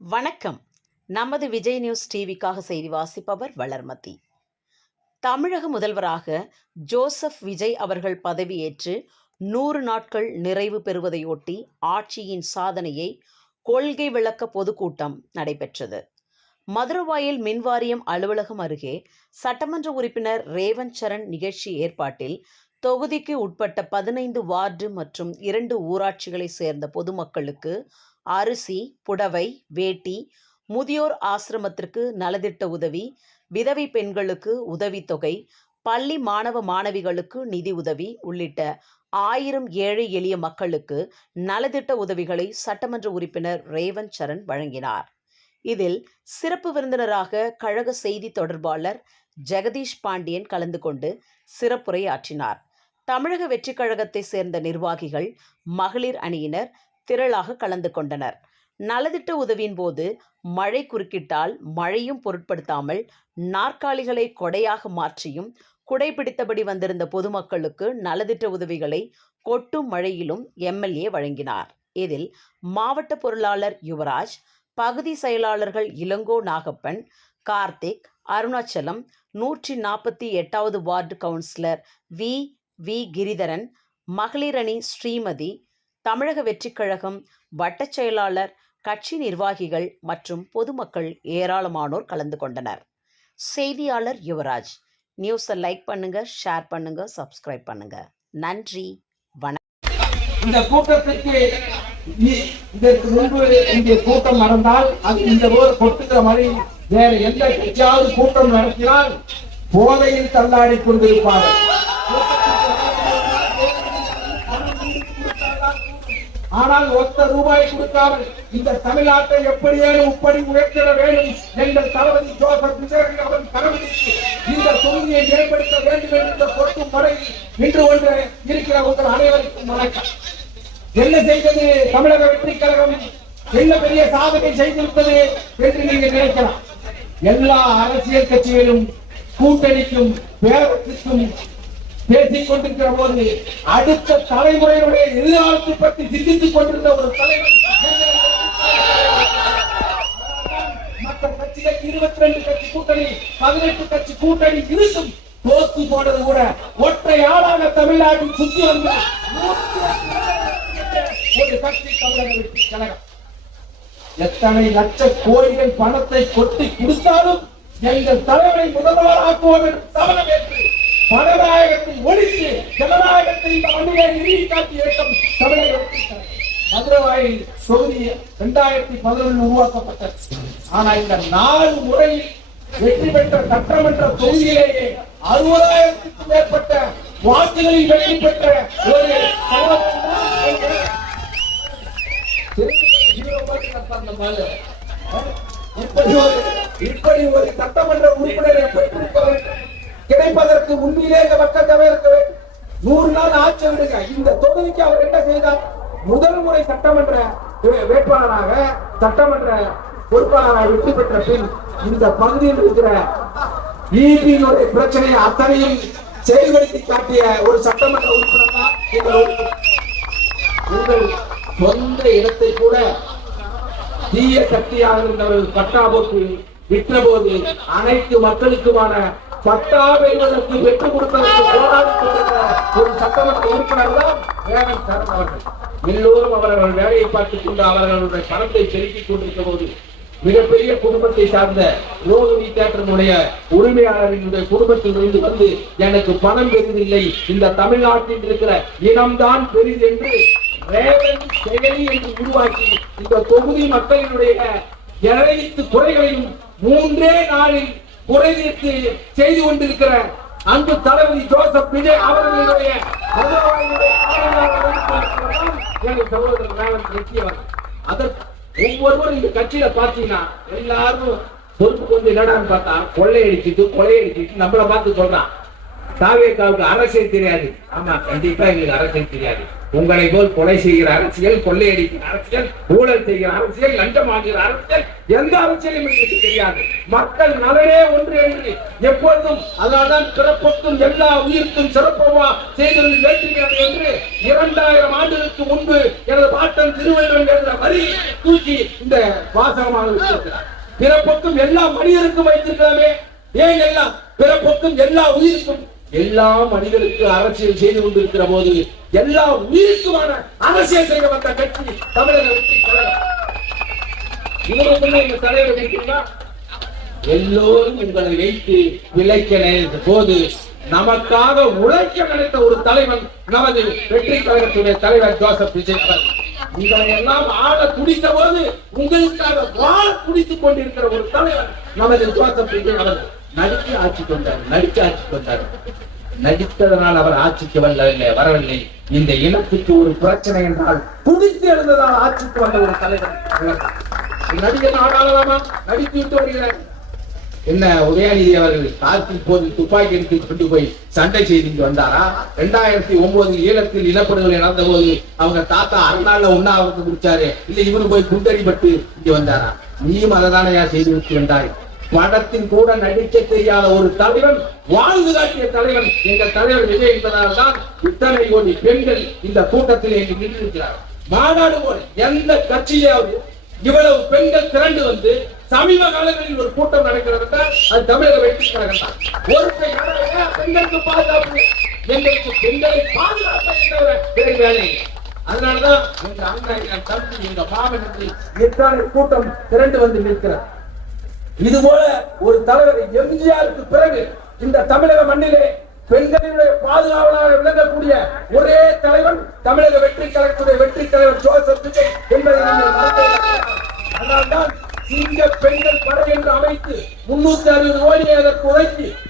வணக்கம். நமது விஜய் நியூஸ் டிவிக்காக செய்தி வாசிப்பவர் வளர்மதி. தமிழக முதல்வராக ஜோசப் விஜய் அவர்கள் பதவியேற்று 100 நாட்கள் நிறைவு பெறுவதையொட்டி ஆட்சியின் சாதனையை கொள்கை விளக்க பொதுக்கூட்டம் நடைபெற்றது. மதுரவாயல் மின்வாரியம் அலுவலகம் அருகே சட்டமன்ற உறுப்பினர் ரேவந்த் சரண் நிகழ்ச்சி ஏற்பாட்டில் தொகுதிக்கு உட்பட்ட 15 வார்டு மற்றும் 2 ஊராட்சிகளை சேர்ந்த பொதுமக்களுக்கு அரிசி, புடவை, வேட்டி, முதியோர் ஆசிரமத்திற்கு நலத்திட்ட உதவி, விதவை பெண்களுக்கு உதவித்தொகை, பள்ளி மாணவ மாணவிகளுக்கு நிதி உதவி உள்ளிட்ட 1000 ஏழை எளிய மக்களுக்கு நலத்திட்ட உதவிகளை சட்டமன்ற உறுப்பினர் ரேவந்த் சரண் வழங்கினார். இதில் சிறப்பு விருந்தினராக கழக செய்தி தொடர்பாளர் ஜெகதீஷ் பாண்டியன் கலந்து கொண்டு சிறப்புரை ஆற்றினார். தமிழக வெற்றி கழகத்தை சேர்ந்த நிர்வாகிகள், மகளிர் அணியினர் திரளாக கலந்து கொண்டனர். நலத்திட்ட உதவியின் போது மழை குறுக்கிட்டால் மழையும் பொருட்படுத்தாமல் நாற்காலிகளை கொடையாக மாற்றியும் குடைபிடித்தபடி வந்திருந்த பொதுமக்களுக்கு நலத்திட்ட உதவிகளை கொட்டும் மழையிலும் எம்எல்ஏ வழங்கினார். இதில் மாவட்ட பொருளாளர் யுவராஜ், பகுதி செயலாளர்கள் இளங்கோ நாகப்பன், கார்த்திக், அருணாச்சலம், 148வது வார்டு கவுன்சிலர் வி கிரிதரன், மகளிர் அணி ஸ்ரீமதி, தமிழக வெற்றி கழகம் வட்டச் செயலாளர், கட்சி நிர்வாகிகள் மற்றும் பொதுமக்கள் ஏராளமானோர் கலந்து கொண்டனர். செய்தியாளர் யுவராஜ். நியூஸை லைக் பண்ணுங்க, ஷேர் பண்ணுங்க, சப்ஸ்கிரைப் பண்ணுங்க. நன்றி, வணக்கம். இந்த கூட்டத்திற்கு இதற்கு முன்பு இங்கே கூட்டம் நடந்தால் அது இந்த ஊர் கொட்டுகிற மாதிரி வேற எந்த கட்சியாவது கூட்டம் நடத்தினால் போதையில் தள்ளாடி கொண்டிருப்பார்கள். ஆனால் ஒத்த ரூபாய் கொடுக்காமல் இந்த தமிழ்நாட்டை எப்படியேனும் உப்படி உயர்த்திட வேண்டும் என்ற தளபதி ஜோசப் விஜய் அவன் கனவிற்கு இந்த தொகுதியை மேம்படுத்த வேண்டும் என்ற பொருத்தும் முறையில் இன்று ஒன்று இருக்கிற உங்கள் அனைவருக்கும் வணக்கம். என்ன செய்தது தமிழக வெற்றி கழகம்? என்ன பெரிய சாதனை செய்திருப்பது என்று நீங்கள் நினைக்கலாம். எல்லா அரசியல் கட்சிகளும் கூட்டணிக்கும் பேரத்திற்கும் பேசிக் கொண்டிருக்கிற போது அடுத்த தலைமுறையினுடைய எதிர்காலத்தை பற்றி சிந்தித்துக் கொண்டிருந்த ஒரு தலைவர் மற்ற கட்சிகள் 22 கட்சி கூட்டணி, 18 கட்சி கூட்டணி இருந்தும் தோத்து போனது கூட ஒற்றை ஆளாக தமிழ்நாட்டில் சுற்றி வந்து ஒரு கட்சி தமிழக வெற்றி கழகம். எத்தனை லட்ச கோடிகள் பணத்தை கொட்டி கொடுத்தாலும் எங்கள் தலைவரை முதல்வராக்குவோம் என்று சபதம் ஏற்று பணநாயகத்தை ஒழித்து ஜனநாயகத்தை இந்த மண்ணிலே நிறுவி காட்டி இயக்கம் தமிழக வெற்றி கழகம். மதுரவாயல் தொகுதி 2011 உருவாக்கப்பட்டது. ஆனா இந்த 4 முறையில் வெற்றி பெற்ற சட்டமன்ற தொகுதியிலேயே 60,000க்கும் மேற்பட்ட வாக்குகளில் வெற்றி பெற்ற ஒரு இப்படி ஒரு சட்டமன்ற உறுப்பினரை கிடைப்பதற்கு உண்மையிலே இந்த மக்கள் தவிர இருக்க வேண்டும். 100 நாள் ஆட்சி விடுங்க. இந்த தொகுதிக்கு அவர் என்ன செய்தார்? முதல் முறை சட்டமன்ற வேட்பாளராக, சட்டமன்ற பொறுப்பாளராக வெற்றி பெற்ற பின் இந்த பகுதியில் இருக்கிற ஈபியினுடைய பிரச்சனையை அத்தனையும் செயல்படுத்தி காட்டிய ஒரு சட்டமன்ற உறுப்பினர் தான் உங்கள் சொந்த இடத்தை கூட தீய சக்தியாக இருந்தவர்கள் பட்டா போட்டு விற்ற போது அனைத்து மக்களுக்குமான பட்டா பெறுவதற்கு பெற்றுக் கொடுப்பதற்கு போராடி கொண்டிருந்த ஒரு சட்டமன்ற உறுப்பினர் தான் ரேவந்த் சரண் அவர்கள். எல்லோரும் அவர்கள் வேலையை பார்த்துக் கொண்டு அவர்களுடைய பணத்தை பெருக்கிக் கொண்டிருந்த போது மிகப்பெரிய குடும்பத்தை சார்ந்த ரோகிணி தியேட்டருடைய உரிமையாளரினுடைய குடும்பத்திலிருந்து வந்து எனக்கு பணம் பெரிதில்லை, இந்த தமிழ்நாட்டில் இருக்கிற இனம்தான் பெரிது என்று ரேவந்த் செயலி என்று உருவாக்கி இந்த தொகுதி மக்களினுடைய அனைத்து குறைகளையும் 3 நாளில் குறைதீர்த்து செய்து கொண்டிருக்கிற அன்பு தளபதி ஜோசப் விஜய் அவர்களுடைய சகோதரர் ரேவந்த் ரெட்டி அவர்கள். அதற்கு ஒவ்வொருவரும் இந்த கட்சியில பாத்தீங்கன்னா எல்லாரும் பொறுப்பு கொண்டு என்னடான்னு பார்த்தா கொள்ளையடிச்சிட்டு நம்மளை பார்த்து சொல்றான் தாவேக்காவுக்கு அரசியல் தெரியாது. ஆமா, கண்டிப்பா எங்களுக்கு அரசியல் தெரியாது. உங்களை போல் கொலை செய்கிற அரசியல், கொள்ளையடிக்கிற அரசியல், ஊழல் செய்கிற அரசியல், லஞ்சம் வாங்குகிற அரசியல், எந்த அரசியலும் எங்களுக்கு தெரியாது. மக்கள் நலனே ஒன்று என்று எப்பொழுதும் அதனால்தான் பிறப்புக்கும் எல்லா உயிருக்கும் சிறப்பவா செய்தது வேற்றுகிறது என்று 2000 ஆண்டுகளுக்கு முன்பு எனது பாட்டன் திருவள்ளுவர் என்ற வரி தூக்கி இந்த வாசகமாக வைத்திருக்கிறார். பிறப்புக்கும் எல்லா மனிதருக்கும் வைத்திருக்கலாமே, ஏன் எல்லாம் பிறப்புக்கும் எல்லா உயிருக்கும்? எல்லா மனிதருக்கு அரசியல் செய்து கொண்டிருக்கிற போது எல்லா உயிருக்குமான அரசியல் செய்ய வந்த கட்சி தமிழக வெற்றி கழகம். இவருக்குள்ள இந்த தலைவர் வைக்கிறீங்களா? எல்லோரும் உங்களை வைத்து விளைக்க நினைத்த போது நமக்காக உழைக்க நினைத்த ஒரு தலைவன் நமது வெற்றி கழகத்துடைய தலைவர் ஜோசப் விஜய் அவர்கள். உங்களை எல்லாம் ஆள துடித்த போது உங்களுக்காக வாழ துடித்துக் கொண்டிருக்கிற ஒரு தலைவர் நமது ஜோசப் விஜய் அவர்கள். நடித்து ஆட்சி கொண்டார். நடித்ததனால் அவர் ஆட்சிக்கு வரவில்லை. இந்த இனத்துக்கு ஒரு பிரச்சனை என்றால் துடித்து எழுந்ததால் ஆட்சிக்கு வந்த ஒரு தலைவர். நடிகர் நாடாளமா நடித்து விட்டு வருகிறார். என்ன உதயநிதி அவர்கள் கார்த்திக் போது துப்பாக்கி எடுத்து கொண்டு போய் சண்டை செய்து வந்தாரா? 2009 ஈழத்தில் இனப்படுகொலை நடந்த போது அவங்க தாத்தா அண்ணால உண்ணாவிரதம் குடிச்சாரு, இல்ல இவரு போய் குண்டடிப்பட்டு இங்க வந்தாரா? நீயும் அததானையா செய்து விட்டு வந்தாய். படத்தின் கூட நடிக்க தெரியாத ஒரு தலைவன், வாழ்ந்து காட்டிய தலைவன் எங்கள் தலைவர் விஜய் என்பதால் தான் இத்தனை கோடி பெண்கள் இந்த கூட்டத்தில் இங்கு நின்றிருக்கிறார். மாநாடு போல எந்த கட்சியாவது இவ்வளவு பெண்கள் திரண்டு வந்து சமீப காலங்களில் ஒரு கூட்டம் நடக்கிறது என்றால் அது தமிழக வெற்றி கழகம் தான். ஒரு பெண்களுக்கு பாதுகாப்பு, எங்களுக்கு பெண்களை பாதுகாப்பு வேலை. அதனாலதான் எங்க அண்ணா, என் தம்பி, எங்க மாமன் எத்தனை கூட்டம் திரண்டு வந்து நிற்கிறார். இது போல ஒரு தலைவர் எம்ஜிஆருக்கு பிறகு இந்த தமிழக மண்ணிலே பெண்களுடைய பாதுகாவலாக விளங்கக்கூடிய ஒரே தலைவன் தமிழக வெற்றி கழகத்துடைய வெற்றி தலைவர் ஜோசப் விஜய் என்பதை அதனால்தான் சிங்க பெண்கள் படை என்று அமைத்து 360 கோடியை அதற்கு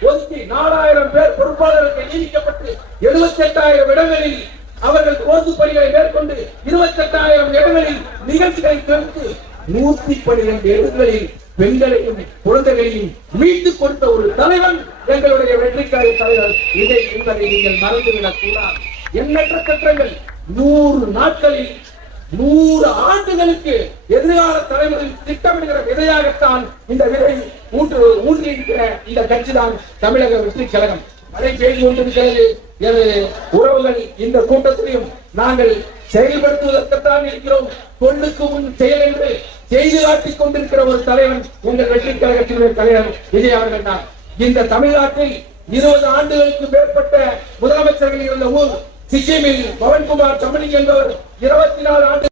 ஒதுக்கி 4000 பேர் பொறுப்பாளருக்கு நியமிக்கப்பட்டு 78,000 இடங்களில் அவர்கள் ஓது பணிகளை மேற்கொண்டு 28,000 இடங்களில் நிகழ்ச்சிகளை தடுத்து 112 இடங்களில் பெண்களையும் குழந்தைகளையும் மீட்டுக் கொடுத்த ஒரு தலைவன் எங்களுடைய வெற்றிக்காரி தலைவர் விஜய் என்பதை நீங்கள் மறந்துவிடக் கூடாது. எண்ணற்ற திட்டங்கள் 100 நாட்களில் 100 ஆண்டுகளுக்கு எதிர்கால தலைவரில் திட்டமிடுகிற விதையாகத்தான் இந்த விதை ஊன்றியிருக்கிற இந்த கட்சிதான் தமிழக வெற்றி கழகம். மழை பெய்து கொண்டிருக்கிறது. எனது உறவுகள் இந்த கூட்டத்திலையும் நாங்கள் செயல்படுத்துவதற்குத்தான் இருக்கிறோம். பொண்ணுக்கு முன் செயல் என்று செய்து காட்டிக் கொண்டிருக்கிற ஒரு தலைவன் எங்கள் வெற்றி கழகத்தினுடைய தலைவர் விஜய் அவர்கள் தான். இந்த தமிழ்நாட்டில் 20 ஆண்டுகளுக்கு மேற்பட்ட முதலமைச்சர்கள் இருந்த ஊர் சிக்கிமில் பவன்குமார் சமணி என்பவர் 24 ஆண்டு